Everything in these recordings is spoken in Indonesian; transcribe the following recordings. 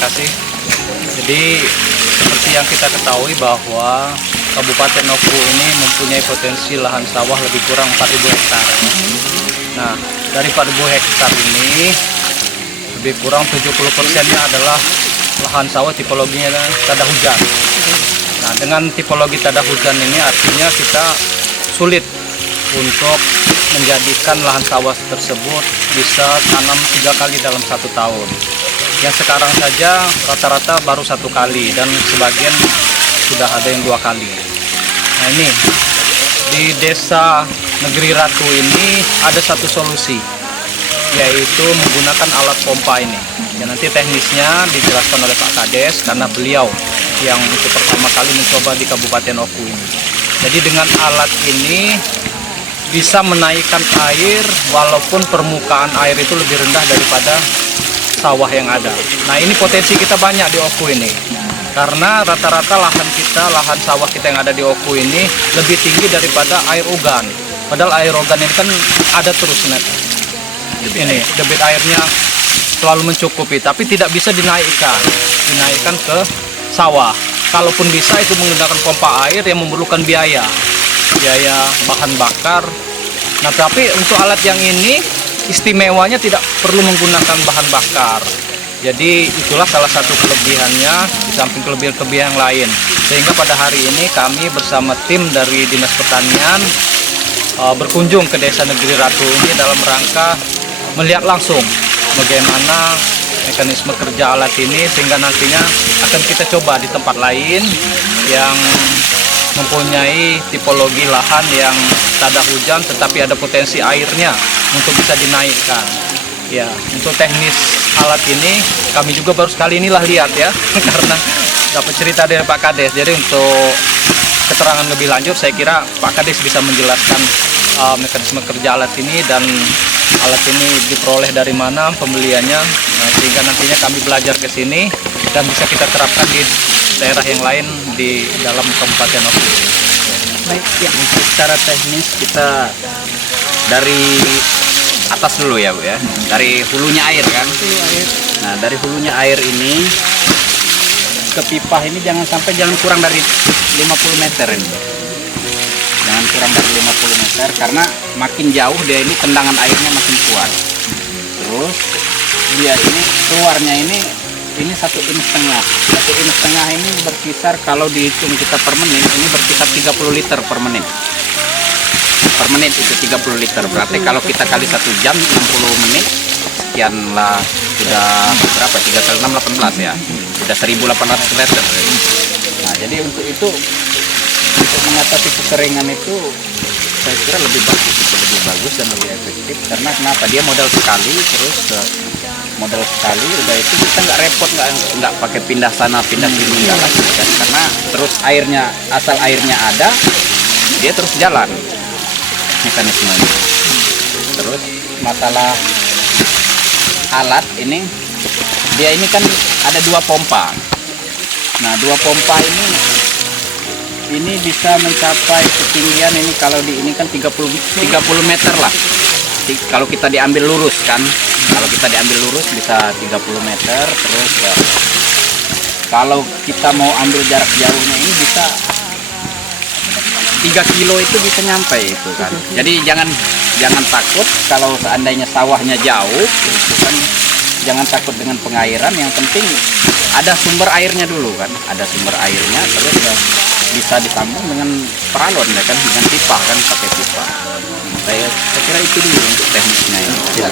kasih. Jadi seperti yang kita ketahui bahwa Kabupaten Oku ini mempunyai potensi lahan sawah lebih kurang 4.000 hektar. Nah, dari 4.000 hektar ini lebih kurang 70%-nya adalah lahan sawah tipologinya tada hujan. Nah, dengan tipologi tada hujan ini artinya kita sulit untuk menjadikan lahan sawah tersebut bisa tanam 3 kali dalam 1 tahun. Yang sekarang saja rata-rata baru 1 kali dan sebagian sudah ada yang 2 kali. Nah, ini di Desa Negeri Ratu ini ada satu solusi, yaitu menggunakan alat pompa ini. Ya, nanti teknisnya dijelaskan oleh Pak Kades karena beliau yang untuk pertama kali mencoba di Kabupaten Oku ini. Jadi dengan alat ini bisa menaikkan air walaupun permukaan air itu lebih rendah daripada sawah yang ada. Nah, ini potensi kita banyak di Oku ini. Karena rata-rata lahan sawah kita yang ada di Oku ini lebih tinggi daripada air ugan. Padahal air ugan ini kan ada terus net. Ini debit airnya selalu mencukupi, tapi tidak bisa dinaikkan ke sawah. Kalaupun bisa itu menggunakan pompa air yang memerlukan biaya bahan bakar. Nah, tapi untuk alat yang ini istimewanya tidak perlu menggunakan bahan bakar. Jadi itulah salah satu kelebihannya di samping kelebihan-kelebihan yang lain. Sehingga pada hari ini kami bersama tim dari Dinas Pertanian berkunjung ke Desa Negeri Ratu ini dalam rangka melihat langsung bagaimana mekanisme kerja alat ini, sehingga nantinya akan kita coba di tempat lain yang mempunyai tipologi lahan yang tada hujan tetapi ada potensi airnya untuk bisa dinaikkan. Ya, untuk teknis alat ini kami juga baru sekali inilah lihat ya karena dapat cerita dari Pak Kades. Jadi untuk keterangan lebih lanjut saya kira Pak Kades bisa menjelaskan mekanisme kerja alat ini dan alat ini diperoleh dari mana pembeliannya, sehingga nantinya kami belajar ke sini dan bisa kita terapkan di daerah yang lain di dalam Kabupaten Oku. Baik, ya. Untuk secara teknis kita dari atas dulu ya Bu ya, dari hulunya air kan. Nah, dari hulunya air ini ke pipa ini jangan kurang dari 50 meter ini. Jangan kurang dari 50 meter karena makin jauh dia ini tendangan airnya makin kuat. Terus dia ini keluarnya ini 1,5 in. 1,5 in ini berkisar kalau dihitung kita per menit ini berkisar 30 liter per menit. Per menit itu 30 liter. Berarti kalau kita kali 1 jam 60 menit sekianlah sudah berapa? 3 kali 6 18 ya. Sudah 1.800 liter. Nah, jadi untuk itu untuk mengatasi kekeringan itu saya kira lebih bagus dan lebih efektif karena kenapa? Dia modal sekali udah itu kita nggak repot, nggak pakai pindah sana pindah sini nggak lagi kan, karena terus asal airnya ada dia terus jalan mekanismenya. Terus masalah alat ini dia ini kan ada 2 pompa. Nah, 2 pompa ini bisa mencapai ketinggian ini kalau di ini kan 30 meter lah. Kalau kita diambil lurus kan, kalau kita diambil lurus bisa 30 meter. Terus ya, kalau kita mau ambil jarak jauhnya ini bisa 3 kilo itu bisa nyampe itu kan. Jadi jangan takut kalau seandainya sawahnya jauh itu kan, jangan takut dengan pengairan. Yang penting ada sumber airnya dulu kan, ada sumber airnya. Terus ya, bisa disambung dengan peralon ya kan, dengan pipa kan, pakai pipa. Saya kira itu dulu untuk teknisnya ini. Ya,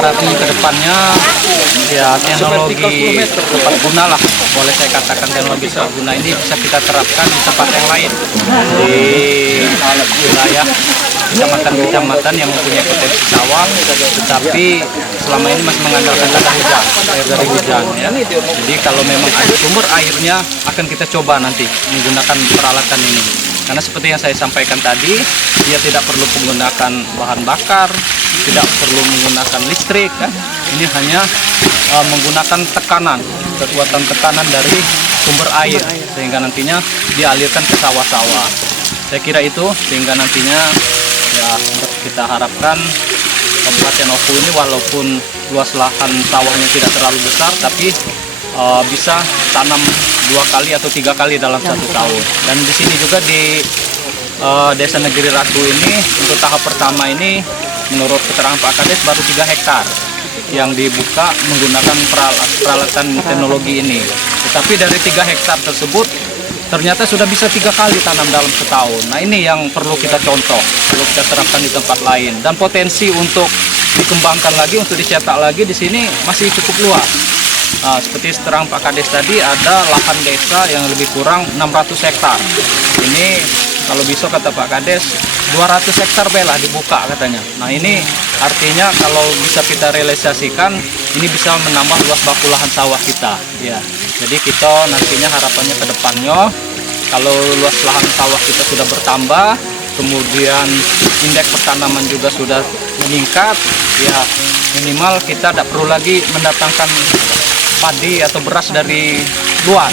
harapannya ke depannya ya teknologi tepat guna lah, boleh saya katakan teknologi tepat guna ini bisa kita terapkan di tempat yang lain di wilayah kecamatan-kecamatan yang mempunyai potensi sawah tetapi selama ini masih mengandalkan air dari hujan ya. Jadi kalau memang ada sumber airnya akan kita coba nanti menggunakan peralatan ini. Karena seperti yang saya sampaikan tadi, dia tidak perlu menggunakan bahan bakar, tidak perlu menggunakan listrik kan. Ini hanya menggunakan kekuatan tekanan dari sumber air sehingga nantinya dialirkan ke sawah-sawah. Saya kira itu, sehingga nantinya ya kita harapkan Kabupaten Oku ini walaupun luas lahan sawahnya tidak terlalu besar, tapi bisa tanam 2 kali atau 3 kali dalam 1 tahun. Dan di sini juga di Desa Negeri Ratu ini untuk tahap pertama ini menurut keterangan Pak Kades baru 3 hektar yang dibuka menggunakan peralatan teknologi ini. Tetapi dari 3 hektar tersebut ternyata sudah bisa 3 kali tanam dalam setahun. Nah ini yang perlu kita contoh, perlu kita terapkan di tempat lain. Dan potensi untuk dikembangkan lagi, untuk dicetak lagi di sini masih cukup luas. Seperti terang Pak Kades tadi, ada lahan desa yang lebih kurang 600 hektar. Ini kalau bisa kata Pak Kades 200 hektar belah dibuka katanya. Nah ini artinya kalau bisa kita realisasikan, ini bisa menambah luas baku lahan sawah kita. Ya, jadi kita nantinya harapannya ke depannya kalau luas lahan sawah kita sudah bertambah, kemudian indeks pertanaman juga sudah meningkat, ya minimal kita tidak perlu lagi mendatangkan padi atau beras dari luar.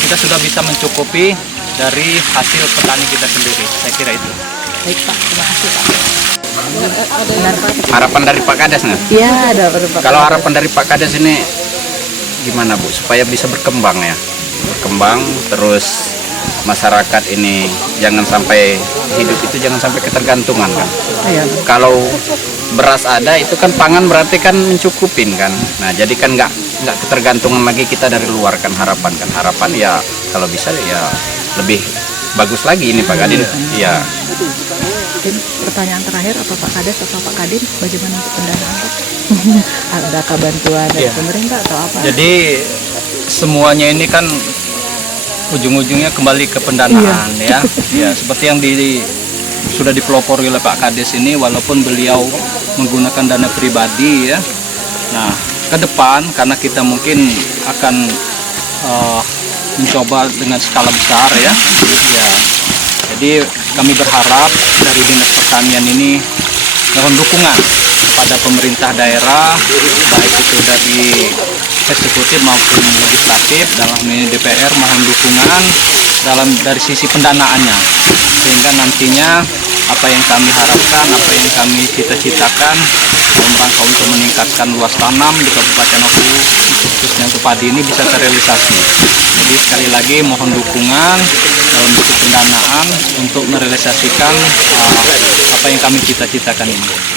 Kita sudah bisa mencukupi dari hasil petani kita sendiri. Saya kira itu. Baik Pak, terima kasih Pak. Harapan dari Pak Kades nggak? Iya, ada Pak. Kalau harapan dari Pak Kades ini gimana Bu, supaya bisa berkembang ya, berkembang terus masyarakat ini jangan sampai hidup itu jangan sampai ketergantungan kan. Iya. Kalau beras ada itu kan pangan berarti kan mencukupin kan. Nah jadi kan nggak ketergantungan lagi kita dari luar kan, harapan ya kalau bisa ya lebih bagus lagi ini Pak Kadin. Iya. Mungkin pertanyaan terakhir apa Pak Kades atau Pak Kadin, bagaimana untuk pendanaan Pak? Adakah bantuan dari pemerintah atau apa? Jadi semuanya ini kan ujung-ujungnya kembali ke pendanaan ya. Ya seperti yang sudah dipelopori oleh Pak Kades ini, walaupun beliau menggunakan dana pribadi ya. Nah ke depan karena kita mungkin akan mencoba dengan skala besar ya. Jadi kami berharap dari Dinas Pertanian ini mohon dukungan kepada pemerintah daerah, baik itu dari eksekutif maupun legislatif, dalam ini DPR, mohon dukungan dari sisi pendanaannya, sehingga nantinya apa yang kami harapkan, apa yang kami cita-citakan dalam rangka untuk meningkatkan luas tanam di Kabupaten Oku, khususnya untuk padi ini bisa terrealisasi. Jadi sekali lagi mohon dukungan dalam bentuk pendanaan untuk merealisasikan apa yang kami cita-citakan ini.